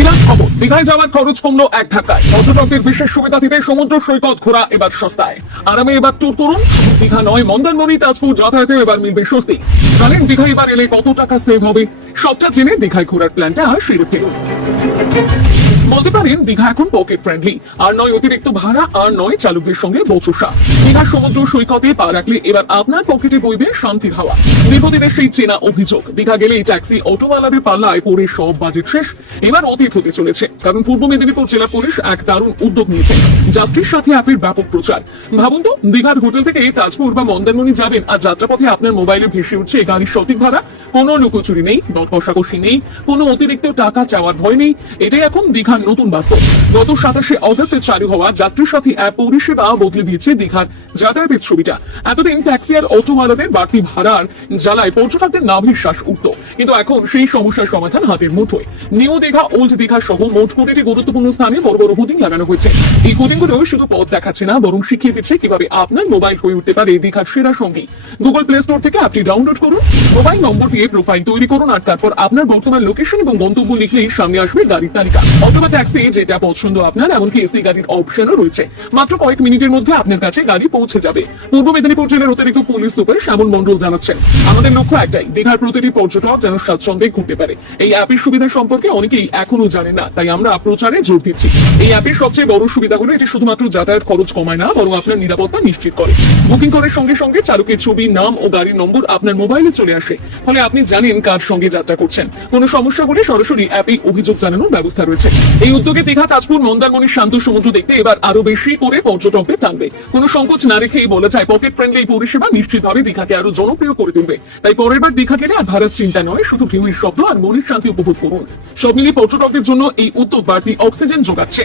বিরাট খবর। দীঘায় যাওয়ার খরচ কমলো এক ধাক্কায়। পর্যটকদের বিশেষ সুবিধা দিতে সমুদ্র সৈকত ঘোরা এবার সস্তায়। আরামে এবার ট্যুর করুন। দীঘা নয়, মন্দারমণি, তাজপুর যাতায়াতে এবার মিলবে স্বস্তি। জানেন দীঘা এবার এলে কত টাকা সেভ হবে? সবটা জেনে দীঘায় ঘোরার প্ল্যানটা সেরে ফেলুন। বলতে পারেন, দীঘা এখন পকেট ফ্রেন্ডলি আর নয় অতিরিক্ত ভাড়া, আর নয় চালকদের সঙ্গে বচসা। দীঘার সমুদ্র সৈকতে পা রাখলে এবার আপনার পকেটে বইবে শান্তির হাওয়া। দীর্ঘদিনের সেই চেনা অভিযোগ। দীঘা গেলেই ট্যাক্সি অটোওয়ালাদের পাল্লায় পড়ে সব বাজেট শেষ। এবার অতীত হতে চলেছে। কারণ পূর্ব মেদিনীপুর জেলা পুলিশ এক দারুণ উদ্যোগ নিয়েছে। যাত্রীর সাথে অ্যাপের ব্যাপক প্রচার। ভাবুন তো, দীঘার হোটেল থেকে তাজপুর বা মন্দারমণি যাবেন আর যাত্রাপথে আপনার মোবাইলে ভেসে উঠছে গাড়ির সঠিক ভাড়া। কোনো লুকোচুরি নেই দর কষাকষি নেই, কোনো অতিরিক্ত টাকা চাওয়ার ভয় নেই, এটাই এখন দীঘার নতুন বাস্তব। গত সাতাশে অগস্টে চালু হওয়া যাত্রীর সাথী অ্যাপ পরিষেবা বদলে দিয়েছে দীঘার যাতায়াতের ছবিটা। এতদিন ট্যাক্সি আর অটোওয়ালাদের বাড়তি ভাড়ার জ্বালায় পর্যটকদের নাভির শ্বাস উঠত। কিন্তু এখন সেই সমস্যার সমাধান হাতের মুঠোয়। নিউ দীঘা, ওল্ড দীঘা সহ মোট কুড়িটি গুরুত্বপূর্ণ স্থানে বড় বড় হোর্ডিং লাগানো হয়েছে। এই হোর্ডিংগুলো শুধু পথ দেখাচ্ছে না, বরং শিখিয়ে দিচ্ছে কীভাবে আপনার মোবাইল হয়ে উঠতে পারে দীঘার সেরা সঙ্গী। গুগল প্লে স্টোর থেকে অ্যাপটি ডাউনলোড করুন। মোবাইল নম্বর দিয়ে প্রোফাইল তৈরি করুন আর তারপর আপনার বর্তমান লোকেশন এবং গন্তব্য লিখলেই সামনে আসবে গাড়ির তালিকা। অথবা ট্যাক্সি যেটা পছন্দ আপনার, এমনকি এসি গাড়ির অপশনও রয়েছে। মাত্র কয়েক মিনিটের মধ্যে আপনার কাছে গাড়ি পৌঁছে যাবে। পূর্ব মেদিনীপুর জেলার অতিরিক্ত পুলিশ সুপার শ্যামল মন্ডল জানাচ্ছেন, আমাদের লক্ষ্য একটাই, দীঘার প্রতিটি পর্যটক যেন স্বাচ্ছন্দ্যে ঘুরতে পারে। এই অ্যাপের সুবিধা সম্পর্কে অনেকেই এখনও জানে না, তাই আমরা প্রচারে জোর দিচ্ছি। এই অ্যাপের সবচেয়ে বড় সুবিধা হলো এটি শুধুমাত্র যাতায়াত খরচ কমায় না, বরং আপনার নিরাপত্তা নিশ্চিত করে। বুকিং করার সঙ্গে সঙ্গে চালকের ছবি, নাম ও গাড়ির নম্বর আপনার মোবাইলে চলে আসে। ফলে আপনি জানেন কার সঙ্গে যাত্রা করছেন। কোনো সমস্যা হলে সরাসরি অ্যাপে অভিযোগ জানানোর ব্যবস্থা রয়েছে। এই উদ্যোগে দীঘা, তাজপুর মন্দারমণির শান্ত সমুদ্র দেখতে এবার আরও বেশি করে পর্যটকদের টানবে। কোনো সংকোচ না রেখেই বলা যায়, পকেট ফ্রেন্ডলি এই পরিষেবা নিশ্চিতভাবে দীঘাকে আরও জনপ্রিয় করে তুলবে। তাই পরের বার দীঘা গেলে আর ভারত চিন্তা নয়, শুধু ঢেউয়ের শব্দ আর মনের শান্তি উপভোগ করুন। সব মিলিয়ে পর্যটকদের জন্য এই উদ্যোগ বাড়তি অক্সিজেন যোগাচ্ছে।